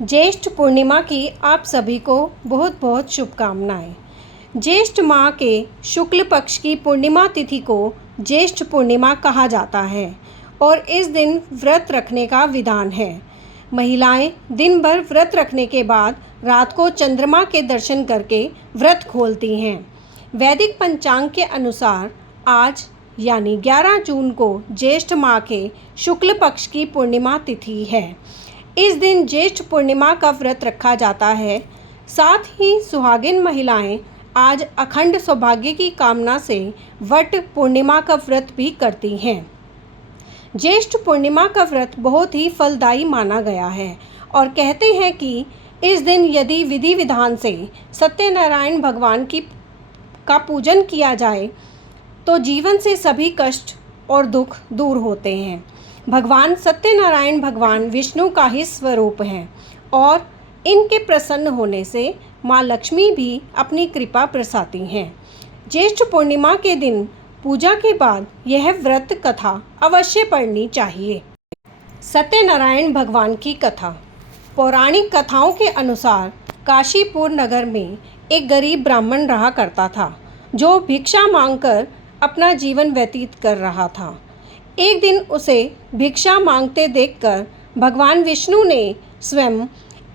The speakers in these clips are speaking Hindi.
ज्येष्ठ पूर्णिमा की आप सभी को बहुत बहुत शुभकामनाएं। ज्येष्ठ माह के शुक्ल पक्ष की पूर्णिमा तिथि को ज्येष्ठ पूर्णिमा कहा जाता है और इस दिन व्रत रखने का विधान है। महिलाएं दिन भर व्रत रखने के बाद रात को चंद्रमा के दर्शन करके व्रत खोलती हैं। वैदिक पंचांग के अनुसार आज यानी 11 जून को ज्येष्ठ माह के शुक्ल पक्ष की पूर्णिमा तिथि है। इस दिन ज्येष्ठ पूर्णिमा का व्रत रखा जाता है। साथ ही सुहागिन महिलाएं आज अखंड सौभाग्य की कामना से वट पूर्णिमा का व्रत भी करती हैं। ज्येष्ठ पूर्णिमा का व्रत बहुत ही फलदायी माना गया है और कहते हैं कि इस दिन यदि विधि विधान से सत्यनारायण भगवान का पूजन किया जाए तो जीवन से सभी कष्ट और दुख दूर होते हैं। भगवान सत्यनारायण भगवान विष्णु का ही स्वरूप हैं और इनके प्रसन्न होने से माँ लक्ष्मी भी अपनी कृपा बरसाती हैं। ज्येष्ठ पूर्णिमा के दिन पूजा के बाद यह व्रत कथा अवश्य पढ़नी चाहिए। सत्यनारायण भगवान की कथा। पौराणिक कथाओं के अनुसार काशीपुर नगर में एक गरीब ब्राह्मण रहा करता था जो भिक्षा मांगकर अपना जीवन व्यतीत कर रहा था। एक दिन उसे भिक्षा मांगते देखकर भगवान विष्णु ने स्वयं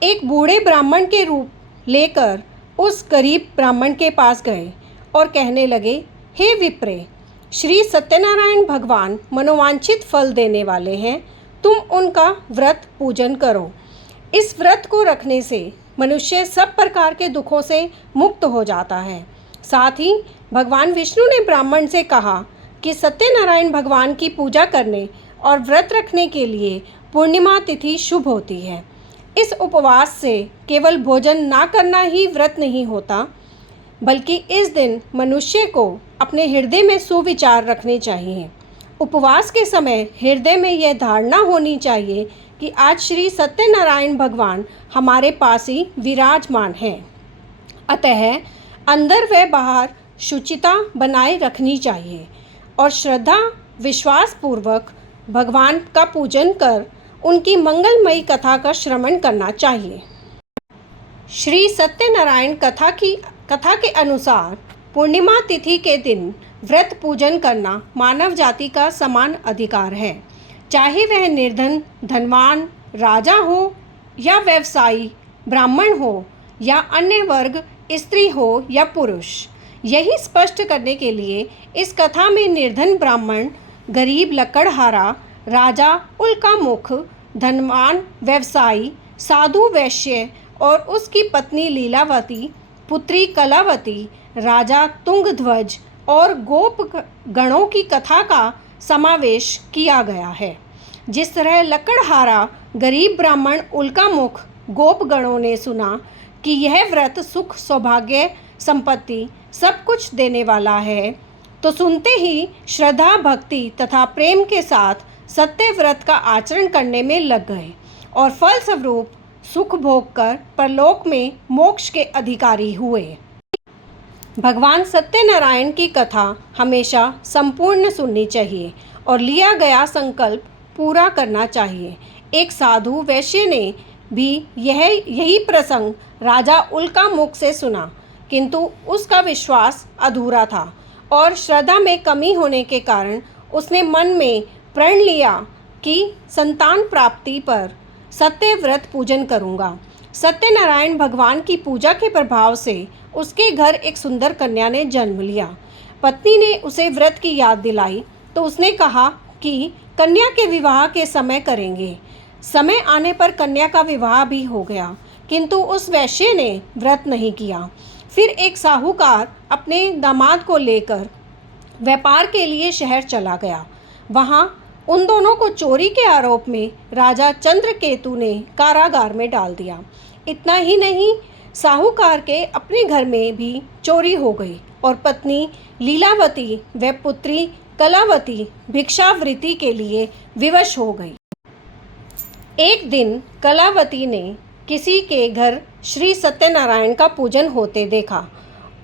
एक बूढ़े ब्राह्मण के रूप लेकर उस गरीब ब्राह्मण के पास गए और कहने लगे, हे विप्रे, श्री सत्यनारायण भगवान मनोवांछित फल देने वाले हैं, तुम उनका व्रत पूजन करो। इस व्रत को रखने से मनुष्य सब प्रकार के दुखों से मुक्त हो जाता है। साथ ही भगवान विष्णु ने ब्राह्मण से कहा कि सत्यनारायण भगवान की पूजा करने और व्रत रखने के लिए पूर्णिमा तिथि शुभ होती है। इस उपवास से केवल भोजन ना करना ही व्रत नहीं होता, बल्कि इस दिन मनुष्य को अपने हृदय में सुविचार रखने चाहिए। उपवास के समय हृदय में यह धारणा होनी चाहिए कि आज श्री सत्यनारायण भगवान हमारे पास ही विराजमान हैं। अतः अंदर व बाहर शुचिता बनाए रखनी चाहिए और श्रद्धा विश्वास पूर्वक भगवान का पूजन कर उनकी मंगलमयी कथा का श्रवण करना चाहिए। श्री सत्यनारायण कथा के अनुसार पूर्णिमा तिथि के दिन व्रत पूजन करना मानव जाति का समान अधिकार है, चाहे वह निर्धन धनवान राजा हो या व्यवसायी ब्राह्मण हो या अन्य वर्ग स्त्री हो या पुरुष। यही स्पष्ट करने के लिए इस कथा में निर्धन ब्राह्मण, गरीब लकड़हारा, राजा उल्का मुख, धनवान व्यवसायी, साधु वैश्य और उसकी पत्नी लीलावती, पुत्री कलावती, राजा तुंगध्वज और गोप गणों की कथा का समावेश किया गया है। जिस तरह लकड़हारा गरीब ब्राह्मण उल्का मुख गोप गणों ने सुना कि यह व्रत सुख सौभाग्य संपत्ति सब कुछ देने वाला है, तो सुनते ही श्रद्धा भक्ति तथा प्रेम के साथ सत्य व्रत का आचरण करने में लग गए और फलस्वरूप सुख भोग कर परलोक में मोक्ष के अधिकारी हुए। भगवान सत्यनारायण की कथा हमेशा संपूर्ण सुननी चाहिए और लिया गया संकल्प पूरा करना चाहिए। एक साधु वैश्य ने भी यही प्रसंग राजा उल्का मुख से सुना, किंतु उसका विश्वास अधूरा था और श्रद्धा में कमी होने के कारण उसने मन में प्रण लिया कि संतान प्राप्ति पर सत्य व्रत पूजन करूंगा। सत्यनारायण भगवान की पूजा के प्रभाव से उसके घर एक सुंदर कन्या ने जन्म लिया। पत्नी ने उसे व्रत की याद दिलाई तो उसने कहा कि कन्या के विवाह के समय करेंगे। समय आने पर कन्या का विवाह भी हो गया, किंतु उस वैश्य ने व्रत नहीं किया। फिर एक साहूकार अपने दामाद को लेकर व्यापार के लिए शहर चला गया। वहाँ उन दोनों को चोरी के आरोप में राजा चंद्रकेतु ने कारागार में डाल दिया। इतना ही नहीं, साहूकार के अपने घर में भी चोरी हो गई और पत्नी लीलावती व पुत्री कलावती भिक्षावृत्ति के लिए विवश हो गई। एक दिन कलावती ने किसी के घर श्री सत्यनारायण का पूजन होते देखा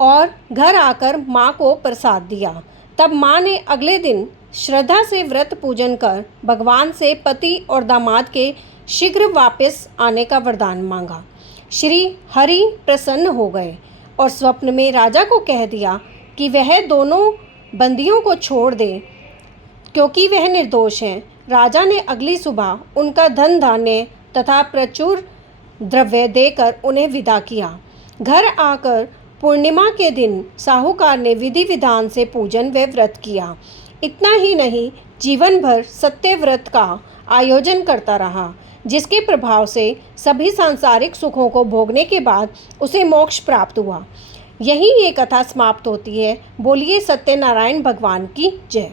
और घर आकर माँ को प्रसाद दिया। तब माँ ने अगले दिन श्रद्धा से व्रत पूजन कर भगवान से पति और दामाद के शीघ्र वापस आने का वरदान मांगा। श्री हरि प्रसन्न हो गए और स्वप्न में राजा को कह दिया कि वह दोनों बंदियों को छोड़ दे क्योंकि वह निर्दोष हैं। राजा ने अगली सुबह उनका धन धान्य तथा प्रचुर द्रव्य देकर उन्हें विदा किया। घर आकर पूर्णिमा के दिन साहूकार ने विधि विधान से पूजन व व्रत किया। इतना ही नहीं, जीवन भर सत्य व्रत का आयोजन करता रहा, जिसके प्रभाव से सभी सांसारिक सुखों को भोगने के बाद उसे मोक्ष प्राप्त हुआ। यहीं ये कथा समाप्त होती है। बोलिए सत्यनारायण भगवान की जय।